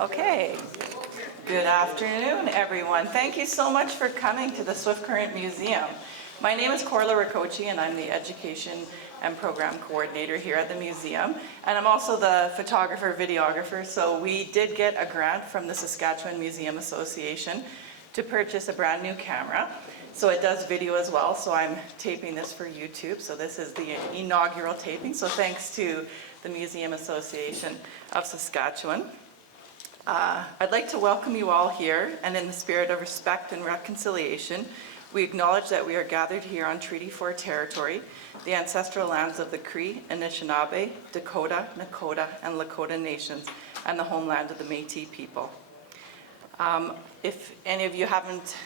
Okay. Good afternoon, everyone. Thank you so much for coming to the Swift Current Museum. My name is Corla Ricochi, and I'm the Education and Program Coordinator here at the museum. And I'm also the photographer, videographer. So we did get a grant from the Saskatchewan Museum Association to purchase a brand new camera. So it does video as well. So I'm taping this for YouTube. So this is the inaugural taping. So thanks to the Museum Association of Saskatchewan. I'd like to welcome you all here, and in the spirit of respect and reconciliation, we acknowledge that we are gathered here on Treaty 4 territory, the ancestral lands of the Cree, Anishinaabe, Dakota, Nakota, and Lakota nations, and the homeland of the Métis people. If any of you haven't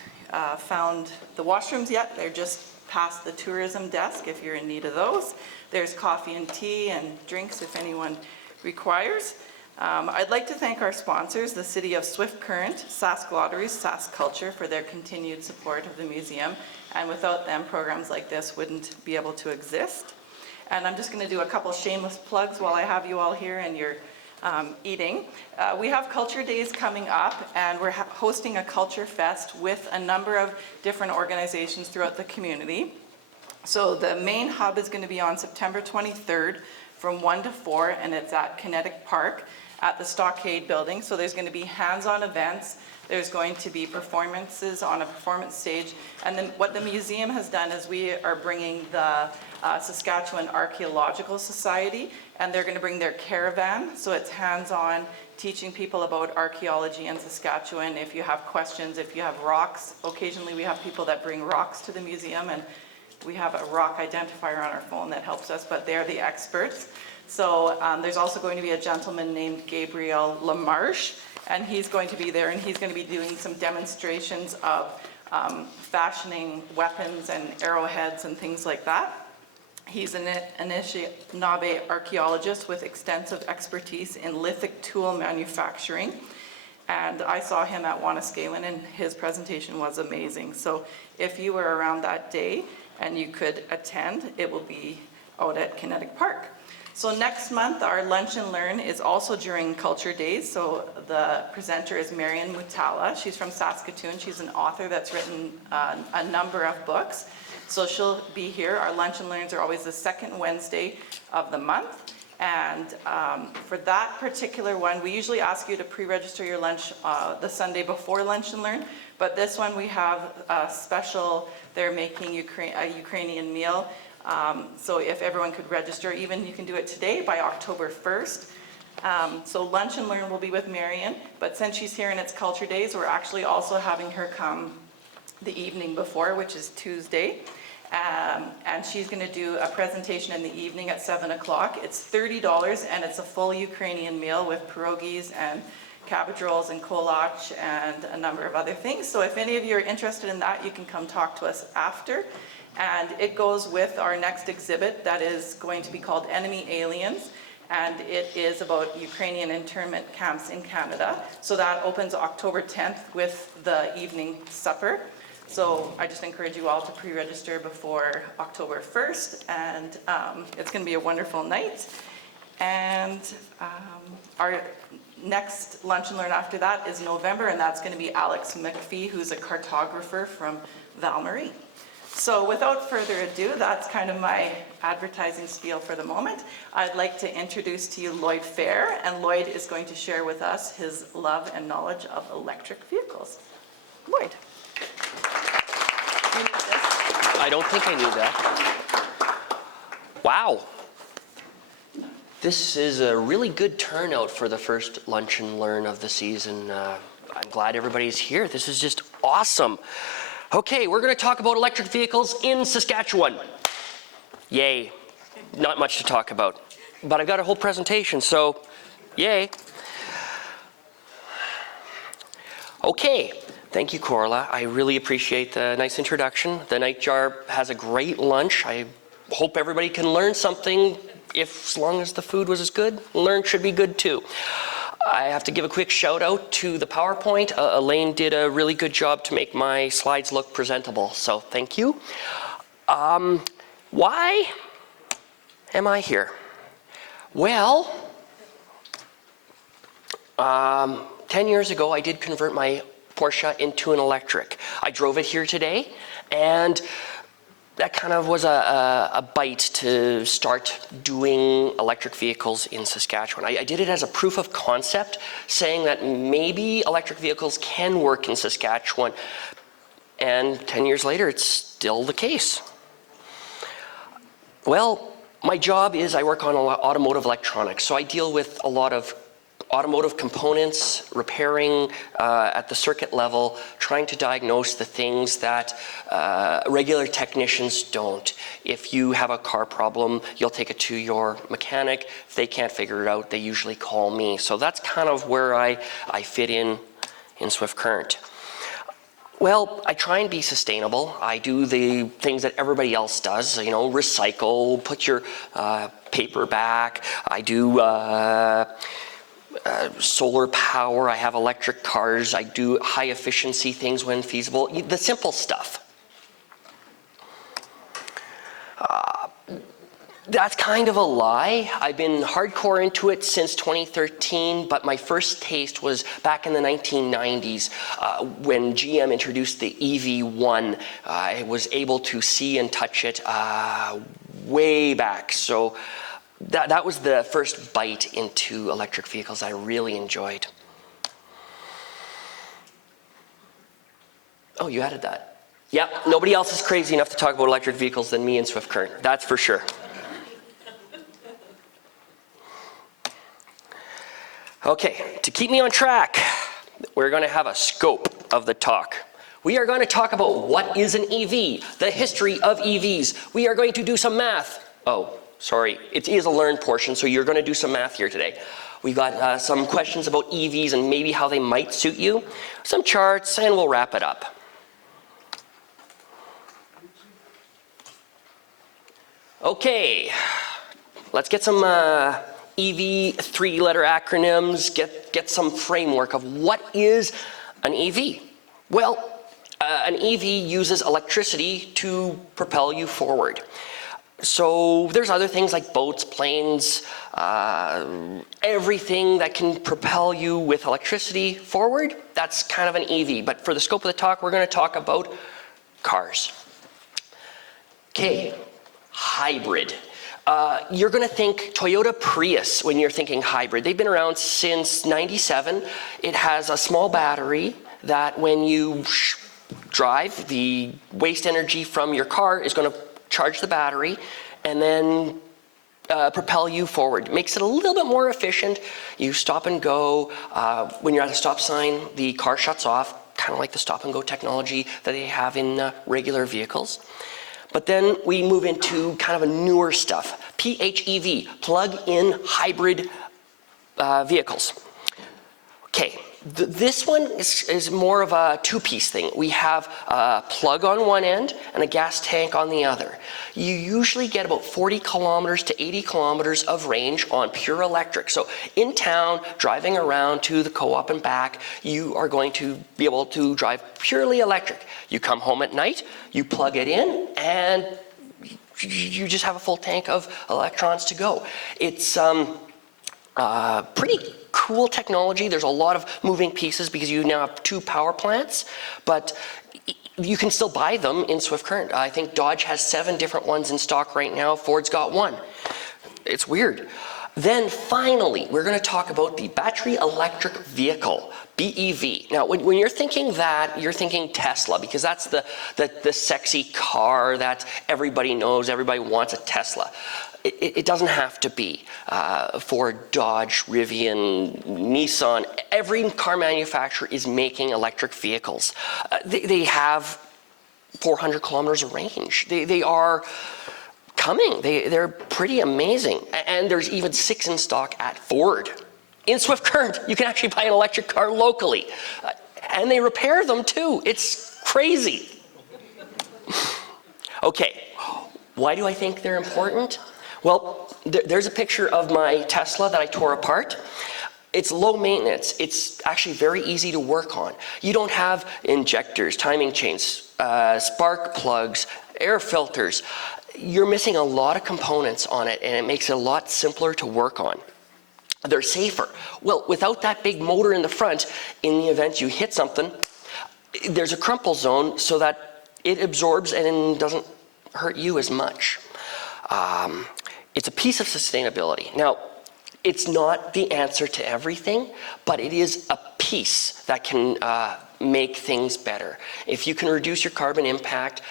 found the washrooms yet, they're just past the tourism desk if you're in need of those. There's coffee and tea and drinks if anyone requires. I'd like to thank our sponsors, the City of Swift Current, Sask Lotteries, Sask Culture, for their continued support of the museum. And without them, programs like this wouldn't be able to exist. And I'm just going to do a couple shameless plugs while I have you all here and you're eating. We have Culture Days coming up, and we're hosting a Culture Fest with a number of different organizations throughout the community. So the main hub is going to be on September 23rd from 1 to 4, and it's at Kinetic Park at the Stockade building. So there's going to be hands-on events. There's going to be performances on a performance stage. And then what the museum has done is we are bringing the Saskatchewan Archaeological Society, and they're going to bring their caravan. So it's hands-on, teaching people about archaeology in Saskatchewan. If you have questions, if you have rocks, occasionally we have people that bring rocks to the museum, and we have a rock identifier on our phone that helps us, but they're the experts. So there's also going to be a gentleman named Gabriel Lamarche, and he's going to be there, and he's going to be doing some demonstrations of fashioning weapons and arrowheads and things like that. He's an Anishinaabe archaeologist with extensive expertise in lithic tool manufacturing. And I saw him at Wanuskewin, and his presentation was amazing. So if you were around that day and you could attend, it will be out at Kinetic Park. So next month, our Lunch and Learn is also during Culture Days. So the presenter is Marian Mutala. She's from Saskatoon. She's an author that's written a number of books. So she'll be here. Our Lunch and Learns are always the second Wednesday of the month. And for that particular one, we usually ask you to pre-register your lunch the Sunday before Lunch and Learn. But this one we have a special, they're making a Ukrainian meal. So if everyone could register, even you can do it today by October 1st. So Lunch and Learn will be with Marian, but since she's here and it's Culture Days, we're actually also having her come the evening before, which is Tuesday. And she's going to do a presentation in the evening at 7 o'clock. It's $30, and it's a full Ukrainian meal with pierogies and cabbage rolls and kolach and a number of other things. So if any of you are interested in that, you can come talk to us after. And it goes with our next exhibit that is going to be called Enemy Aliens. And it is about Ukrainian internment camps in Canada. So that opens October 10th with the evening supper. So I just encourage you all to pre-register before October 1st, and it's going to be a wonderful night. And our next Lunch and Learn after that is November, and that's going to be Alex McPhee, who's a cartographer from Val-Marie. So without further ado, that's kind of my advertising spiel for the moment. I'd like to introduce to you Lloyd Fehr, and Lloyd is going to share with us his love and knowledge of electric vehicles. Lloyd. You need this? I don't think I knew that. Wow. This is a really good turnout for the first Lunch and Learn of the season. I'm glad everybody's here. This is just awesome. Okay, we're going to talk about electric vehicles in Saskatchewan. Yay. Not much to talk about. But I've got a whole presentation, so yay. Okay. Thank you, Corla. I really appreciate the nice introduction. The Nightjar has a great lunch. I hope everybody can learn something. As long as the food was as good, learn should be good too. I have to give a quick shout out to the PowerPoint. Elaine did a really good job to make my slides look presentable, so thank you. Why am I here? Well, 10 years ago, I did convert my Porsche into an electric. I drove it here today, and that kind of was a bite to start doing electric vehicles in Saskatchewan. I did it as a proof of concept, saying that maybe electric vehicles can work in Saskatchewan, and 10 years later, it's still the case. Well, my job is I work on automotive electronics, so I deal with a lot of automotive components, repairing at the circuit level, trying to diagnose the things that regular technicians don't. If you have a car problem, you'll take it to your mechanic. If they can't figure it out, they usually call me. So that's kind of where I fit in Swift Current. Well, I try and be sustainable. I do the things that everybody else does, you know, recycle, put your paper back. I do solar power, I have electric cars, I do high efficiency things when feasible, the simple stuff. That's kind of a lie. I've been hardcore into it since 2013, but my first taste was back in the 1990s when GM introduced the EV1. I was able to see and touch it way back. So that was the first bite into electric vehicles I really enjoyed. Oh, you added that. Yep, nobody else is crazy enough to talk about electric vehicles than me and Swift Current, that's for sure. Okay, to keep me on track, we're going to have a scope of the talk. We are going to talk about what is an EV, the history of EVs. We are going to do some math. Oh, sorry, it is a learned portion, so you're going to do some math here today. We got some questions about EVs and maybe how they might suit you, some charts, and we'll wrap it up. Okay, let's get some EV three-letter acronyms, get some framework of what is an EV. Well, an EV uses electricity to propel you forward. So there's other things like boats, planes, everything that can propel you with electricity forward, that's kind of an EV. But for the scope of the talk, we're going to talk about cars. Okay, hybrid. You're going to think Toyota Prius when you're thinking hybrid. They've been around since '97. It has a small battery that when you drive, the waste energy from your car is going to charge the battery and then propel you forward. Makes it a little bit more efficient. You stop and go. When you're at a stop sign, the car shuts off, kind of like the stop and go technology that they have in regular vehicles. But then we move into kind of a newer stuff, PHEV, plug-in hybrid vehicles. Okay, this one is more of a two-piece thing. We have a plug on one end and a gas tank on the other. You usually get about 40 kilometers to 80 kilometers of range on pure electric. So in town, driving around to the co-op and back, you are going to be able to drive purely electric. You come home at night, you plug it in, and you just have a full tank of electrons to go. It's pretty cool technology. There's a lot of moving pieces because you now have two power plants, but you can still buy them in Swift Current. I think Dodge has 7 different ones in stock right now. Ford's got 1. It's weird. Then finally, we're going to talk about the battery electric vehicle, BEV. Now, when you're thinking that, you're thinking Tesla, because that's the sexy car that everybody knows, everybody wants a Tesla. It doesn't have to be. Ford, Dodge, Rivian, Nissan, every car manufacturer is making electric vehicles. They have 400 kilometers of range. They are coming. They're pretty amazing. And there's even 6 in stock at Ford. In Swift Current, you can actually buy an electric car locally. And they repair them too. It's crazy. Okay, why do I think they're important? Well, there's a picture of my Tesla that I tore apart. It's low maintenance. It's actually very easy to work on. You don't have injectors, timing chains, spark plugs, air filters. You're missing a lot of components on it, and it makes it a lot simpler to work on. they're safer. Well, without that big motor in the front, in the event you hit something, there's a crumple zone so that it absorbs and doesn't hurt you as much. It's a piece of sustainability. Now, it's not the answer to everything, but it is a piece that can make things better. If you can reduce your carbon impact,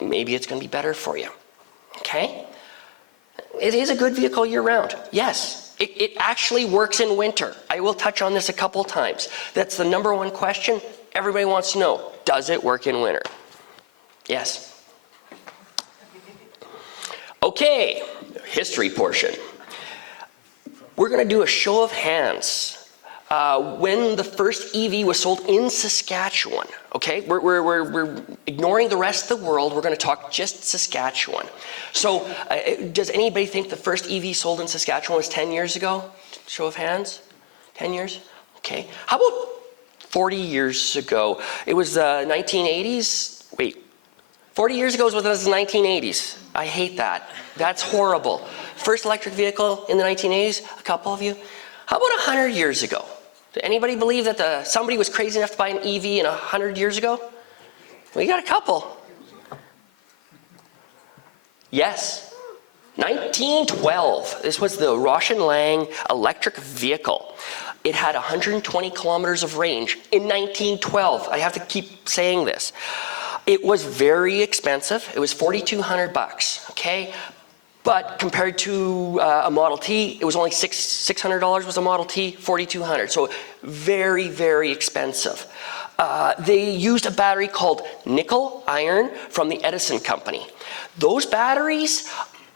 maybe it's going to be better for you. Okay? It is a good vehicle year-round. Yes, it actually works in winter. I will touch on this a couple times. That's the number one question everybody wants to know. Does it work in winter? Yes. Okay, history portion. We're going to do a show of hands. When the first EV was sold in Saskatchewan, okay? We're ignoring the rest of the world. We're going to talk just Saskatchewan. So does anybody think the first EV sold in Saskatchewan was 10 years ago? Show of hands? 10 years? Okay. How about 40 years ago? It was 1980s? Wait. 40 years ago was the 1980s. I hate that. That's horrible. First electric vehicle in the 1980s? A couple of you? How about 100 years ago? Did anybody believe that somebody was crazy enough to buy an EV in 100 years ago? We got a couple. Yes. 1912. This was the Roshan Lang electric vehicle. It had 120 kilometers of range in 1912. I have to keep saying this. It was very expensive. It was $4,200, okay? But compared to a Model T, it was only $600 was a Model T, $4,200. So very, very expensive. They used a battery called nickel iron from the Edison company. Those batteries,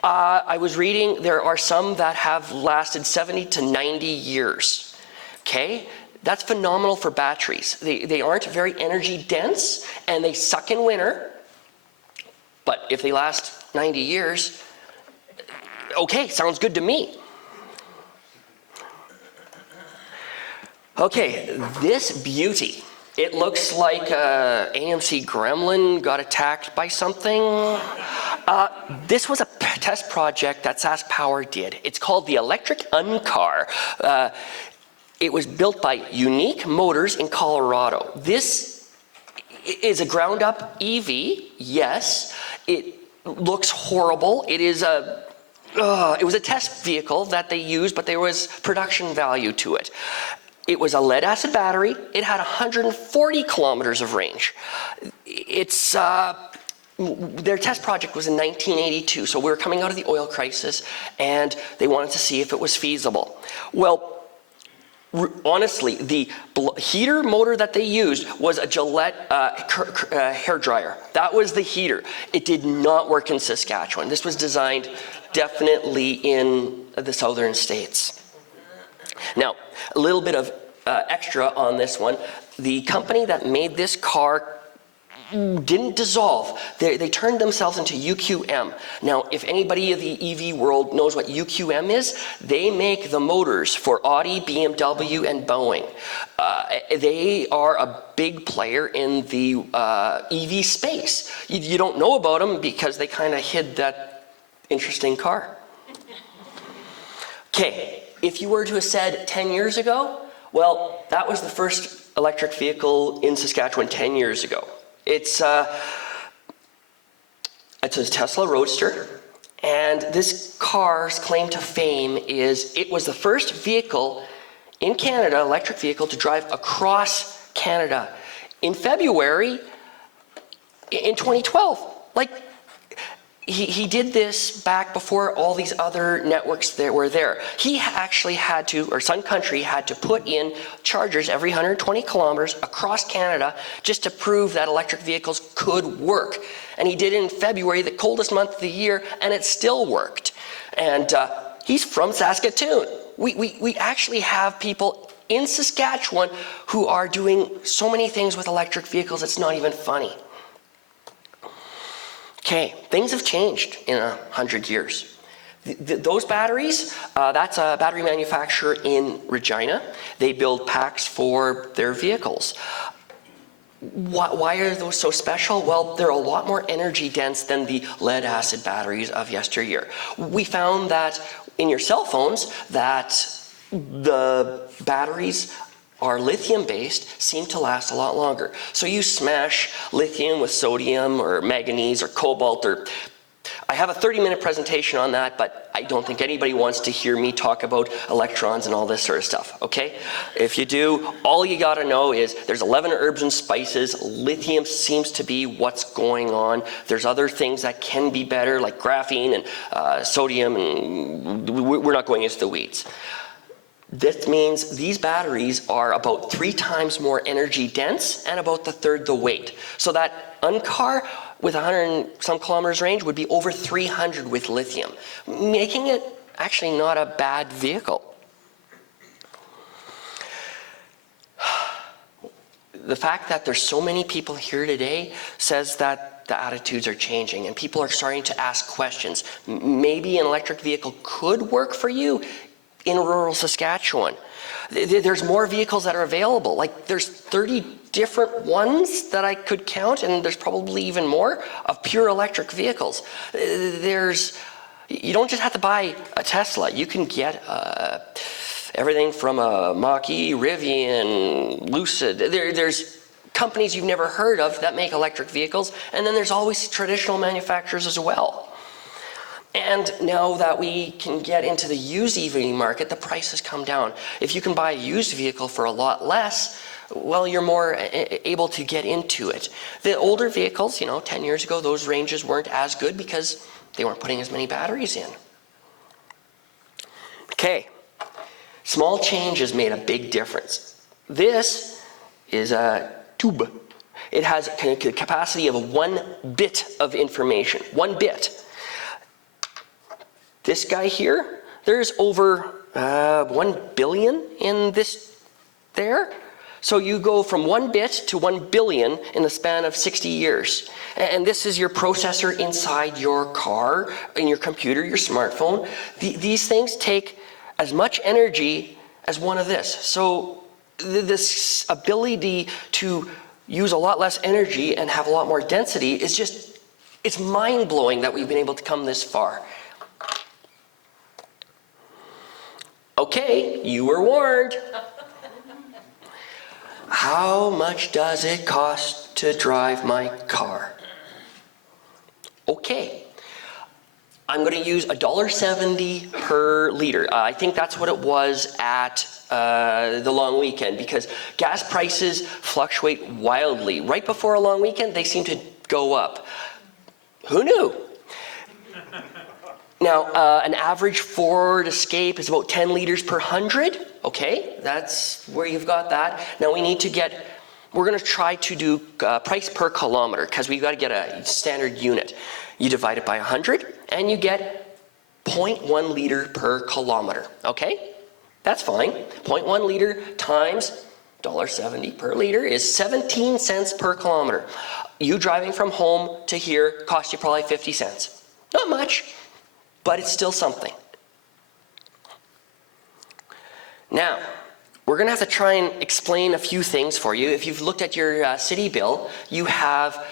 I was reading, there are some that have lasted 70 to 90 years, okay? That's phenomenal for batteries. They aren't very energy dense and they suck in winter, but if they last 90 years, okay, sounds good to me. Okay, this beauty. It looks like a AMC gremlin got attacked by something. This was a test project that Sask Power did. It's called the Electric Uncar. It was built by Unique Motors in Colorado. This is a ground-up EV, yes. It looks horrible. It was a test vehicle that they used, but there was production value to it. It was a lead-acid battery. It had 140 kilometers of range. Their test project was in 1982, so we were coming out of the oil crisis, and they wanted to see if it was feasible. Well, honestly, the heater motor that they used was a Gillette hair dryer. That was the heater. It did not work in Saskatchewan. This was designed definitely in the southern states. Now, a little bit of extra on this one. The company that made this car didn't dissolve. They turned themselves into UQM. Now, if anybody of the EV world knows what UQM is, they make the motors for Audi, BMW, and Boeing. They are a big player in the EV space. You don't know about them because they kind of hid that interesting car. Okay, if you were to have said 10 years ago, well, that was the first electric vehicle in Saskatchewan 10 years ago. It's a Tesla Roadster, and this car's claim to fame is it was the first vehicle in Canada, electric vehicle, to drive across Canada in February in 2012. Like, he did this back before all these other networks that were there. He actually had to, or Sun Country had to put in chargers every 120 kilometers across Canada just to prove that electric vehicles could work. And he did it in February, the coldest month of the year, and it still worked. And he's from Saskatoon. We actually have people in Saskatchewan who are doing so many things with electric vehicles, it's not even funny. Okay, things have changed in 100 years. Those batteries, that's a battery manufacturer in Regina. They build packs for their vehicles. Why are those so special? Well, they're a lot more energy dense than the lead acid batteries of yesteryear. We found that in your cell phones that the batteries are lithium-based, seem to last a lot longer. So you smash lithium with sodium or manganese or cobalt, or I have a 30-minute presentation on that, but I don't think anybody wants to hear me talk about electrons and all this sort of stuff, okay? If you do, all you gotta know is there's 11 herbs and spices. Lithium seems to be what's going on. There's other things that can be better, like graphene and sodium, and we're not going into the weeds. This means these batteries are about 3 times more energy dense and about the third the weight. So that uncar with 100 and some kilometers range would be over 300 with lithium, making it actually not a bad vehicle. The fact that there's so many people here today says that the attitudes are changing and people are starting to ask questions. Maybe an electric vehicle could work for you in rural Saskatchewan. There's more vehicles that are available. Like there's 30 different ones that I could count, and there's probably even more of pure electric vehicles. You don't just have to buy a Tesla. You can get everything from a Mach-E, Rivian, Lucid. There's companies you've never heard of that make electric vehicles, and then there's always traditional manufacturers as well. And now that we can get into the used EV market, the price has come down. If you can buy a used vehicle for a lot less, well, you're more able to get into it. The older vehicles, 10 years ago, those ranges weren't as good because they weren't putting as many batteries in. Okay, small changes made a big difference. This is a tube. It has a capacity of 1 bit of information, 1 bit. This guy here, there's over 1 billion in this there. So you go from 1 bit to 1 billion in the span of 60 years. And this is your processor inside your car, in your computer, your smartphone. These things take as much energy as one of this. So this ability to use a lot less energy and have a lot more density is just, it's mind-blowing that we've been able to come this far. Okay, you were warned. How much does it cost to drive my car? Okay, I'm going to use $1.70 per liter. I think that's what it was at the long weekend, because gas prices fluctuate wildly. Right before a long weekend, they seem to go up. Who knew? Now, an average Ford Escape is about 10 liters per 100. Okay, that's where you've got that. Now we're going to try to do price per kilometer, because we've got to get a standard unit. You divide it by 100, and you get 0.1 liter per kilometer. Okay, that's fine. 0.1 liter times $1.70 per liter is 17 cents per kilometer. You driving from home to here cost you probably 50 cents. Not much, but it's still something. Now, we're going to have to try and explain a few things for you. If you've looked at your city bill, you have,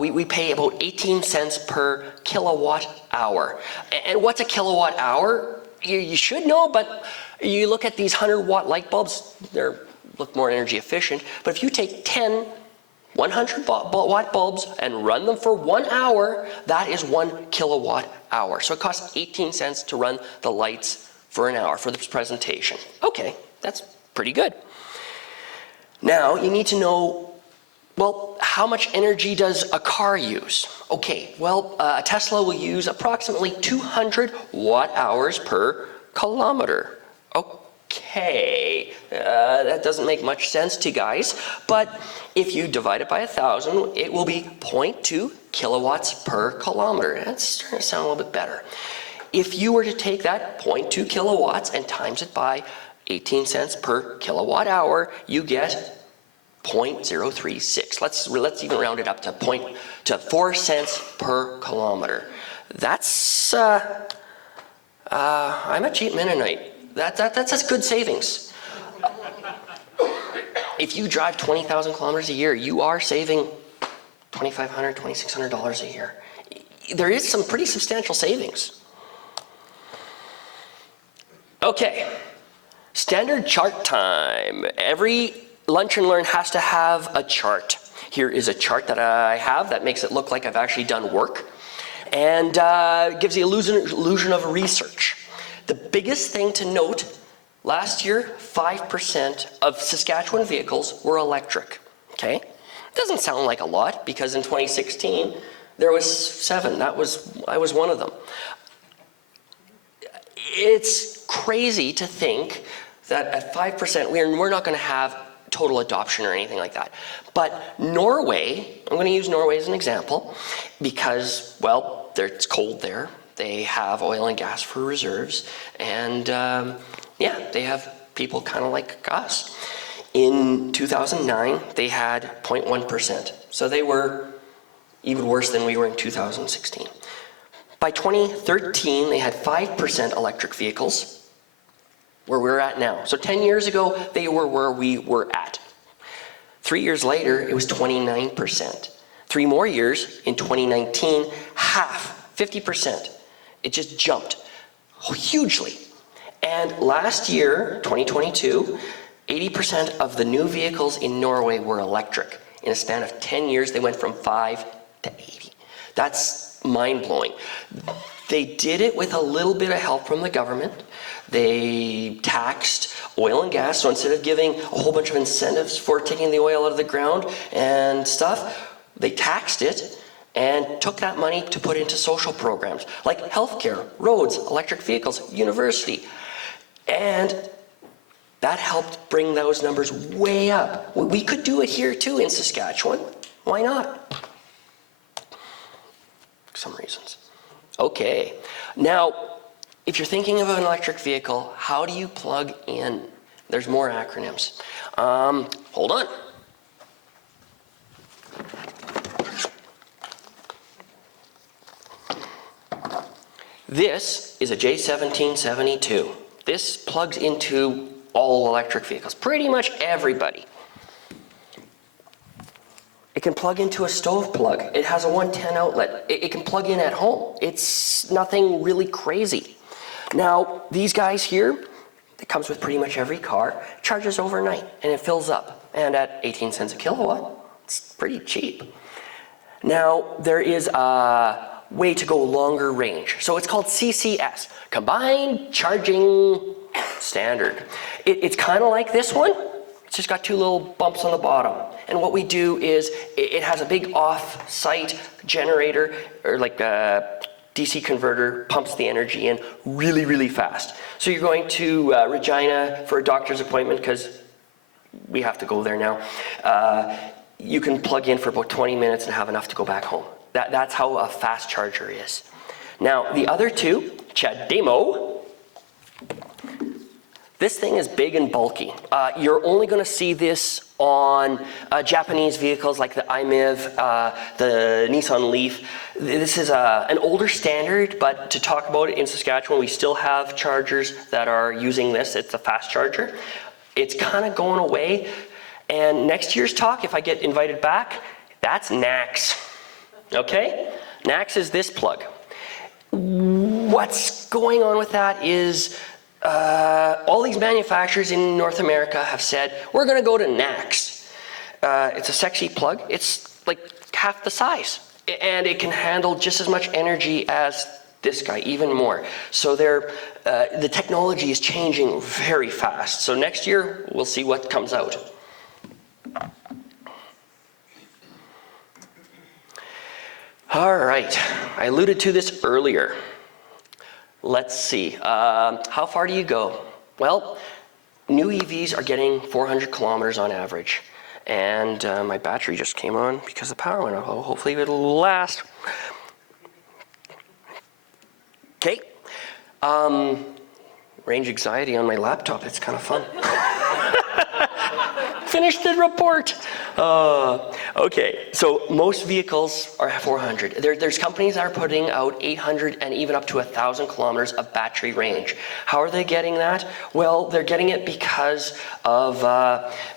we pay about 18 cents per kilowatt hour. And what's a kilowatt hour? You should know, but you look at these 100-watt light bulbs, they look more energy efficient. But if you take 10 100-watt bulbs and run them for 1 hour, that is 1 kilowatt hour. So it costs 18 cents to run the lights for an hour for this presentation. Okay, that's pretty good. Now you need to know, well, how much energy does a car use? Okay, well, a Tesla will use approximately 200 watt hours per kilometer. Okay, that doesn't make much sense to you guys, but if you divide it by 1,000, it will be 0.2 kilowatts per kilometer. That's starting to sound a little bit better. If you were to take that 0.2 kilowatts and times it by 18 cents per kilowatt hour, you get 0.036. Let's even round it up to 4 cents per kilometer. That's I'm a cheap Mennonite. That's good savings. If you drive 20,000 kilometers a year, you are saving $2,500, $2,600 a year. There is some pretty substantial savings. Okay, Standard chart time. Every Lunch and Learn has to have a chart. Here is a chart that I have that makes it look like I've actually done work and gives the illusion of research. The biggest thing to note, last year, 5% of Saskatchewan vehicles were electric, okay? Doesn't sound like a lot because in 2016, there was 7. I was one of them. It's crazy to think that at 5%, we're not going to have total adoption or anything like that. But Norway, I'm going to use Norway as an example because, well, it's cold there. They have oil and gas for reserves. And yeah, they have people kind of like us. In 2009, they had 0.1%. So they were even worse than we were in 2016. By 2013, they had 5% electric vehicles, where we're at now. So 10 years ago, they were where we were at. 3 years later, it was 29%. 3 more years, in 2019, half, 50%. It just jumped hugely. And last year, 2022, 80% of the new vehicles in Norway were electric. In a span of 10 years, they went from 5 to 80. That's mind-blowing. They did it with a little bit of help from the government. They taxed oil and gas, so instead of giving a whole bunch of incentives for taking the oil out of the ground and stuff, they taxed it and took that money to put into social programs like healthcare, roads, electric vehicles, university. And that helped bring those numbers way up. We could do it here too in Saskatchewan. Why not? Some reasons. Okay, now, if you're thinking of an electric vehicle, how do you plug in? There's more acronyms. Hold on. This is a J1772. This plugs into all electric vehicles, pretty much everybody. It can plug into a stove plug. It has a 110 outlet. It can plug in at home. It's nothing really crazy. Now, these guys here, it comes with pretty much every car, charges overnight, and it fills up. And at 18 cents a kilowatt, it's pretty cheap. Now, there is a way to go longer range. So it's called CCS, Combined Charging Standard. It's kind of like this one. It's just got 2 little bumps on the bottom. And what we do is it has a big off-site generator, or like a DC converter, pumps the energy in really, really fast. So you're going to Regina for a doctor's appointment, because we have to go there now. You can plug in for about 20 minutes and have enough to go back home. That's how a fast charger is. Now, the other two, Chademo, this thing is big and bulky. You're only going to see this on Japanese vehicles like the iMIV, the Nissan Leaf. This is an older standard, but to talk about it in Saskatchewan, we still have chargers that are using this. It's a fast charger. It's kind of going away. And next year's talk, if I get invited back, that's NACS. Okay? NACS is this plug. What's going on with that is all these manufacturers in North America have said, we're going to go to NACS. It's a sexy plug. It's like half the size. And it can handle just as much energy as this guy, even more. So the technology is changing very fast. So next year, we'll see what comes out. All right, I alluded to this earlier. Let's see, how far do you go? Well, new EVs are getting 400 kilometers on average. And my battery just came on because the power went out. Hopefully it'll last. Okay, range anxiety on my laptop, it's kind of fun. Finished the report. Okay, so most vehicles are 400. There's companies that are putting out 800 and even up to 1,000 kilometers of battery range. How are they getting that? Well, they're getting it because of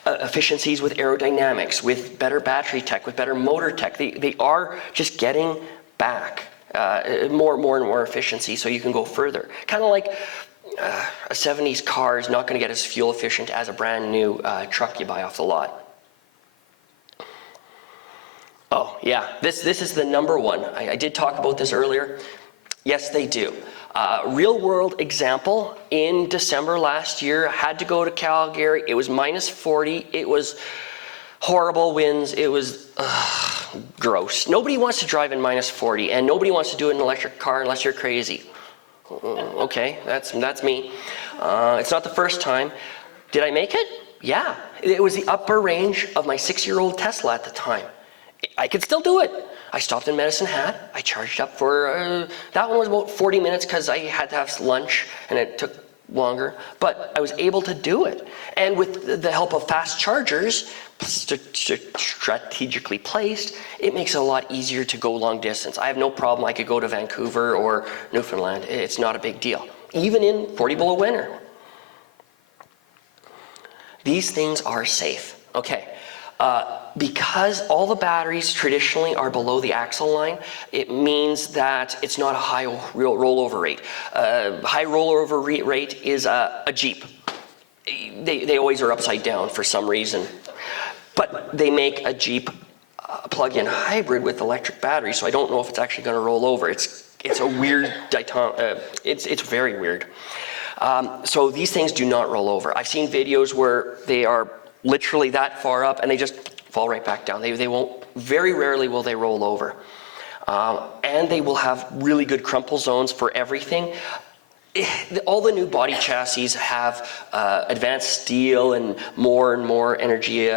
efficiencies with aerodynamics, with better battery tech, with better motor tech. They are just getting back more and more efficiency so you can go further. Kind of like a 70s car is not going to get as fuel efficient as a brand new truck you buy off the lot. Oh, yeah, this is the number one. I did talk about this earlier. Yes, they do. Real world example, in December last year, I had to go to Calgary. It was minus 40. It was horrible winds. It was gross. Nobody wants to drive in minus 40, and nobody wants to do it in an electric car unless you're crazy. Okay, that's me. It's not the first time. Did I make it? Yeah. It was the upper range of my 6-year-old Tesla at the time. I could still do it. I stopped in Medicine Hat. I charged up for, that one was about 40 minutes because I had to have lunch and it took longer, but I was able to do it. And with the help of fast chargers, strategically placed, it makes it a lot easier to go long distance. I have no problem. I could go to Vancouver or Newfoundland. It's not a big deal, even in 40 below winter. These things are safe. Okay. Because all the batteries traditionally are below the axle line, it means that it's not a high rollover rate. High rollover rate is a Jeep. They always are upside down for some reason. But they make a Jeep plug-in hybrid with electric batteries, so I don't know if it's actually going to roll over. It's a weird it's very weird. So these things do not roll over. I've seen videos where they are literally that far up and they just fall right back down. They won't, very rarely will they roll over. And they will have really good crumple zones for everything. All the new body chassis have advanced steel and more energy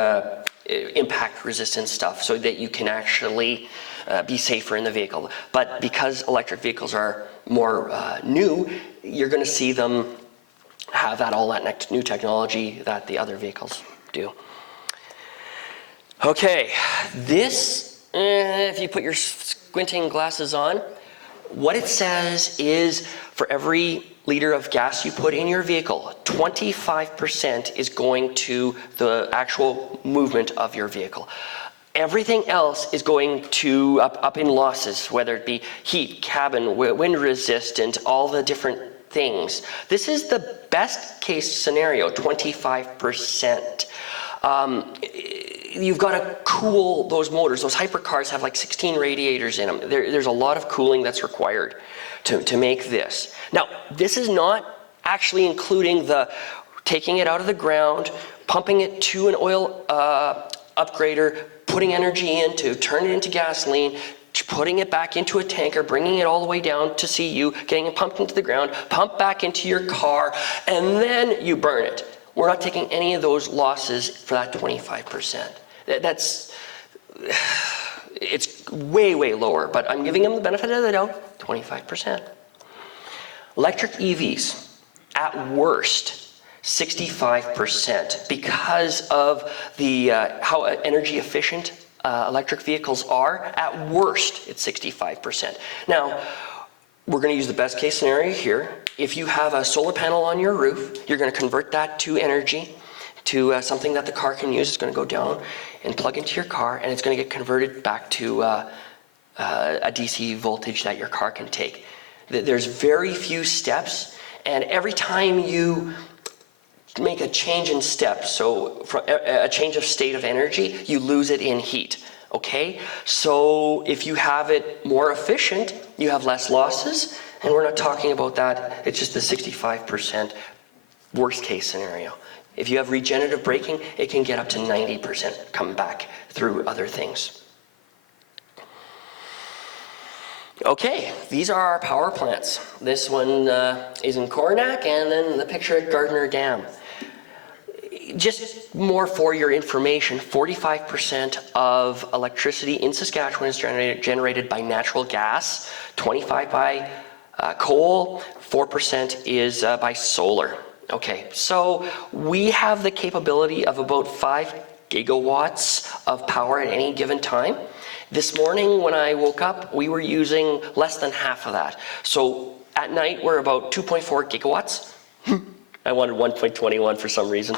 impact resistant stuff so that you can actually be safer in the vehicle. But because electric vehicles are more new, you're going to see them have all that new technology that the other vehicles do. Okay, this, if you put your squinting glasses on, what it says is for every liter of gas you put in your vehicle, 25% is going to the actual movement of your vehicle. Everything else is going to up in losses, whether it be heat, cabin, wind resistant, all the different things. This is the best case scenario, 25%. You've got to cool those motors. Those hypercars have like 16 radiators in them. There's a lot of cooling that's required to make this. Now, this is not actually including the taking it out of the ground, pumping it to an oil upgrader, putting energy in to turn it into gasoline, putting it back into a tanker, bringing it all the way down to CU, getting it pumped into the ground, pumped back into your car, and then you burn it. We're not taking any of those losses for that 25%. It's way lower, but I'm giving them the benefit of the doubt, 25%. Electric EVs, at worst, 65%, because of the how energy efficient electric vehicles are. At worst, it's 65%. Now, we're going to use the best case scenario here. If you have a solar panel on your roof, you're going to convert that to energy, to something that the car can use. It's going to go down and plug into your car, and it's going to get converted back to a DC voltage that your car can take. There's very few steps, and every time you make a change in steps, so from a change of state of energy, you lose it in heat. Okay, so if you have it more efficient, you have less losses, and we're not talking about that. It's just the 65% worst case scenario. If you have regenerative braking, it can get up to 90% come back through other things. Okay, these are our power plants. This one is in Coronach, and then the picture at Gardner Dam. Just more for your information, 45% of electricity in Saskatchewan is generated by natural gas, 25% by coal, 4% is by solar. Okay, so we have the capability of about 5 gigawatts of power at any given time. This morning when I woke up, we were using less than half of that. So at night, we're about 2.4 gigawatts. I wanted 1.21 for some reason.